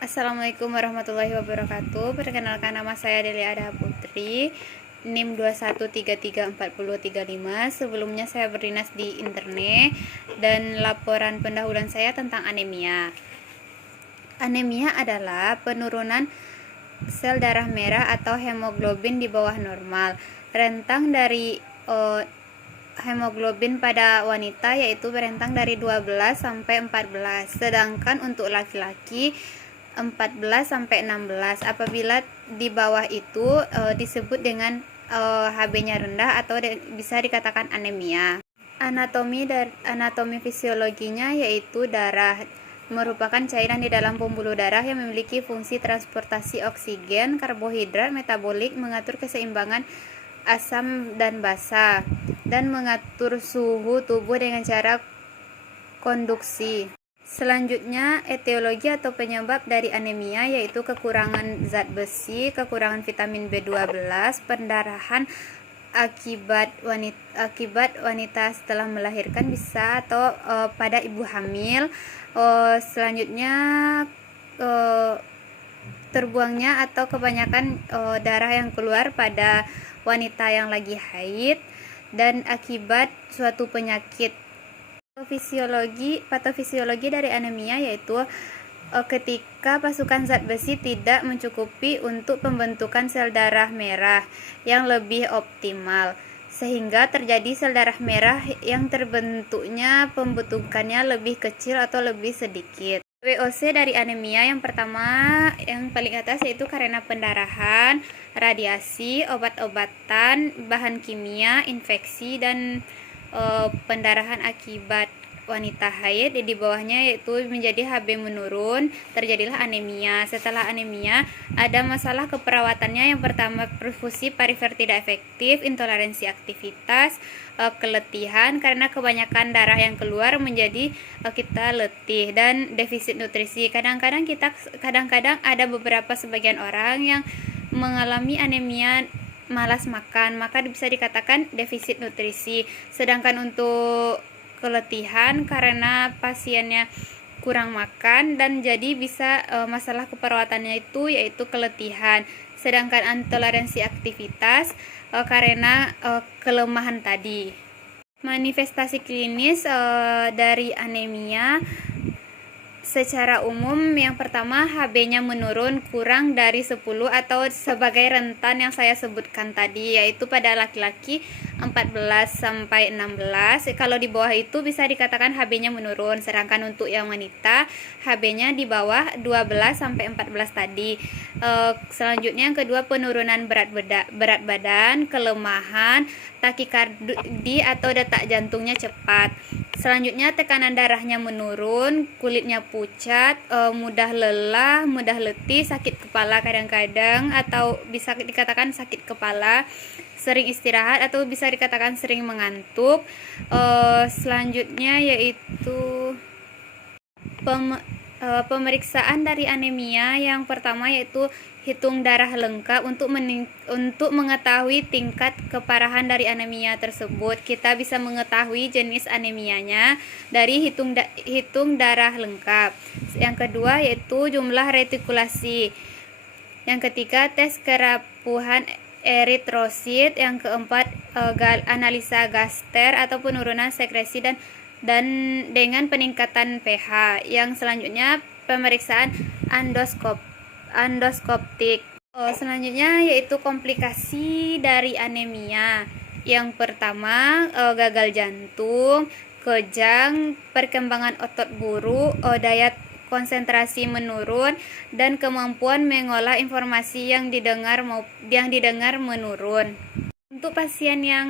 Assalamualaikum warahmatullahi wabarakatuh. Perkenalkan, nama saya Delia Ada Putri, NIM 21334035. Sebelumnya saya berdinas di internet dan laporan pendahuluan saya tentang anemia. Anemia adalah penurunan sel darah merah atau hemoglobin di bawah normal. Rentang dari hemoglobin pada wanita yaitu berentang dari 12 sampai 14, sedangkan untuk laki-laki 14 sampai 16. Apabila di bawah itu disebut dengan HB-nya rendah atau bisa dikatakan anemia. Anatomi fisiologinya yaitu darah merupakan cairan di dalam pembuluh darah yang memiliki fungsi transportasi oksigen, karbohidrat, metabolik, mengatur keseimbangan asam dan basa, dan mengatur suhu tubuh dengan cara konduksi. Selanjutnya, etiologi atau penyebab dari anemia yaitu kekurangan zat besi, kekurangan vitamin B12, pendarahan akibat wanita setelah melahirkan bisa atau pada ibu hamil. Selanjutnya, terbuangnya atau kebanyakan darah yang keluar pada wanita yang lagi haid dan akibat suatu penyakit. Patofisiologi dari anemia yaitu ketika pasukan zat besi tidak mencukupi untuk pembentukan sel darah merah yang lebih optimal, sehingga terjadi sel darah merah yang terbentuknya pembentukannya lebih kecil atau lebih sedikit. VOC dari anemia yang pertama, yang paling atas yaitu karena pendarahan, radiasi, obat-obatan, bahan kimia, infeksi, dan pendarahan akibat wanita haid. Di bawahnya yaitu menjadi HB menurun, terjadilah anemia. Setelah anemia ada masalah keperawatannya. Yang pertama, perfusi perifer tidak efektif, intoleransi aktivitas, keletihan karena kebanyakan darah yang keluar menjadi kita letih, dan defisit nutrisi. Kadang-kadang ada beberapa sebagian orang yang mengalami anemia malas makan, maka bisa dikatakan defisit nutrisi. Sedangkan untuk keletihan karena pasiennya kurang makan dan jadi bisa masalah keperawatannya itu yaitu keletihan. Sedangkan intoleransi aktivitas karena kelemahan tadi. Manifestasi klinis dari anemia secara umum, yang pertama HB-nya menurun kurang dari 10 atau sebagai rentan yang saya sebutkan tadi, yaitu pada laki-laki 14 sampai 16. Kalau di bawah itu bisa dikatakan HB-nya menurun, sedangkan untuk yang wanita HB-nya di bawah 12 sampai 14 tadi. Selanjutnya yang kedua, penurunan berat badan, kelemahan, takikardi atau detak jantungnya cepat. Selanjutnya tekanan darahnya menurun, kulitnya pucat, mudah lelah, mudah letih, sakit kepala kadang-kadang atau bisa dikatakan sakit kepala, sering istirahat atau bisa dikatakan sering mengantuk. Selanjutnya yaitu pemeriksaan dari anemia. Yang pertama yaitu hitung darah lengkap. Untuk mengetahui tingkat keparahan dari anemia tersebut, kita bisa mengetahui jenis anemianya dari hitung darah lengkap. Yang kedua yaitu jumlah retikulasi. Yang ketiga, tes kerapuhan eritrosit. Yang keempat, analisa gaster atau penurunan sekresi dan dengan peningkatan pH. Yang selanjutnya pemeriksaan endoskoptik. Selanjutnya yaitu komplikasi dari anemia. Yang pertama, gagal jantung, kejang, perkembangan otot buruk, daya konsentrasi menurun, dan kemampuan mengolah informasi yang didengar menurun. Untuk pasien yang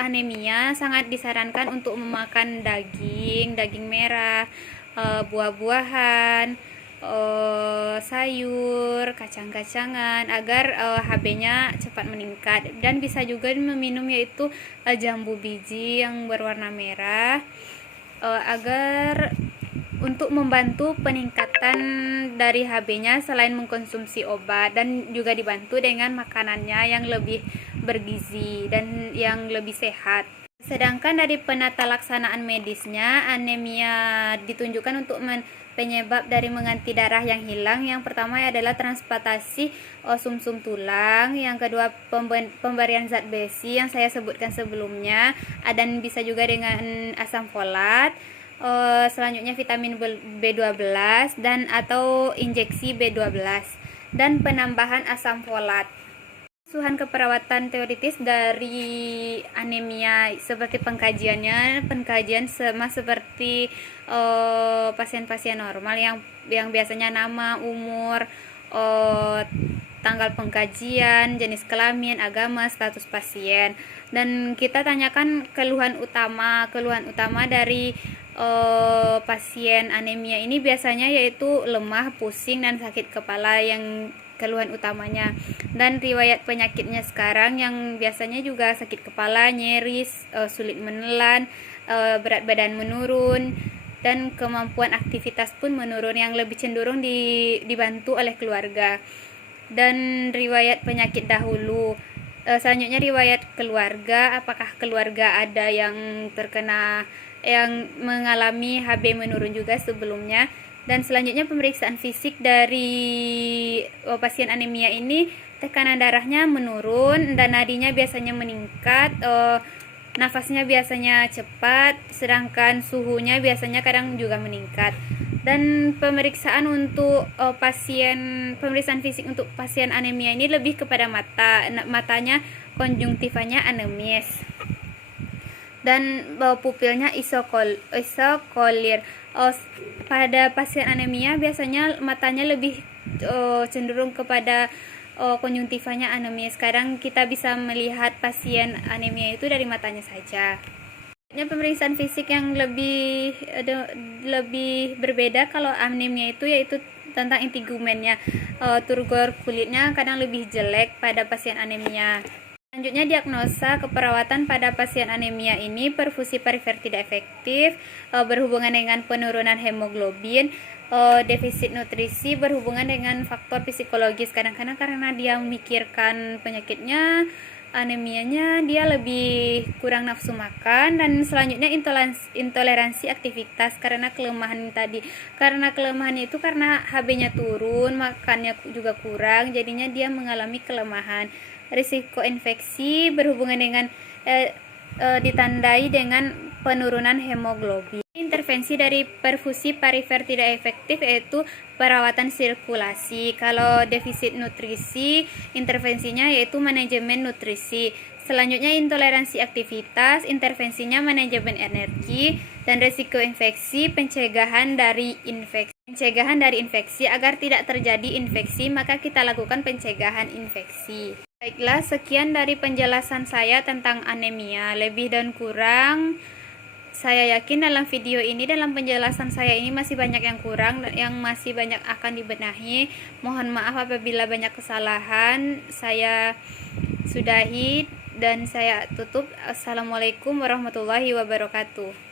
anemia sangat disarankan untuk memakan daging merah, buah-buahan, sayur, kacang-kacangan agar HB-nya cepat meningkat, dan bisa juga meminum yaitu jambu biji yang berwarna merah agar untuk membantu peningkatan dari HB-nya selain mengkonsumsi obat, dan juga dibantu dengan makanannya yang lebih bergizi dan yang lebih sehat. Sedangkan dari penata laksanaan medisnya, anemia ditunjukkan untuk penyebab dari mengganti darah yang hilang. Yang pertama adalah transplantasi sumsum tulang, yang kedua pemberian zat besi yang saya sebutkan sebelumnya, dan bisa juga dengan asam folat. Selanjutnya vitamin B12 dan atau injeksi B12 dan penambahan asam folat. Asuhan keperawatan teoritis dari anemia seperti pengkajian sama seperti pasien-pasien normal yang biasanya nama, umur, tanggal pengkajian, jenis kelamin, agama, status pasien, dan kita tanyakan keluhan utama dari pasien anemia ini biasanya yaitu lemah, pusing, dan sakit kepala yang keluhan utamanya, dan riwayat penyakitnya sekarang yang biasanya juga sakit kepala, nyeris, sulit menelan, berat badan menurun, dan kemampuan aktivitas pun menurun yang lebih cenderung dibantu oleh keluarga. Dan riwayat penyakit dahulu, selanjutnya riwayat keluarga, apakah keluarga ada yang mengalami HB menurun juga sebelumnya. Dan selanjutnya pemeriksaan fisik dari pasien anemia ini, tekanan darahnya menurun dan nadinya biasanya meningkat, nafasnya biasanya cepat, sedangkan suhunya biasanya kadang juga meningkat. Dan pemeriksaan fisik untuk pasien anemia ini lebih kepada matanya konjungtivanya anemis, dan pupilnya isokolir. Pada pasien anemia biasanya matanya lebih cenderung kepada konjungtivanya anemis. Sekarang kita bisa melihat pasien anemia itu dari matanya saja. Pemeriksaan fisik yang lebih berbeda kalau anemia itu yaitu tentang intigumennya. Turgor kulitnya kadang lebih jelek pada pasien anemia. Selanjutnya diagnosa keperawatan pada pasien anemia ini, perfusi perifer tidak efektif, berhubungan dengan penurunan hemoglobin, defisit nutrisi, berhubungan dengan faktor psikologis. Kadang-kadang karena dia memikirkan penyakitnya, anemianya, dia lebih kurang nafsu makan. Dan selanjutnya intoleransi aktivitas karena kelemahan tadi. Karena kelemahannya itu karena HB-nya turun, makannya juga kurang, jadinya dia mengalami kelemahan. Risiko infeksi berhubungan dengan ditandai dengan penurunan hemoglobin. Intervensi dari perfusi perifer tidak efektif yaitu perawatan sirkulasi. Kalau defisit nutrisi, intervensinya yaitu manajemen nutrisi. Selanjutnya intoleransi aktivitas, intervensinya manajemen energi. Dan risiko infeksi, pencegahan dari infeksi agar tidak terjadi infeksi, maka kita lakukan pencegahan infeksi. Baiklah, sekian dari penjelasan saya tentang anemia. Lebih dan kurang, saya yakin dalam video ini, dalam penjelasan saya ini masih banyak yang kurang, yang masih banyak akan dibenahi. Mohon maaf apabila banyak kesalahan. Saya sudahi dan saya tutup. Assalamualaikum warahmatullahi wabarakatuh.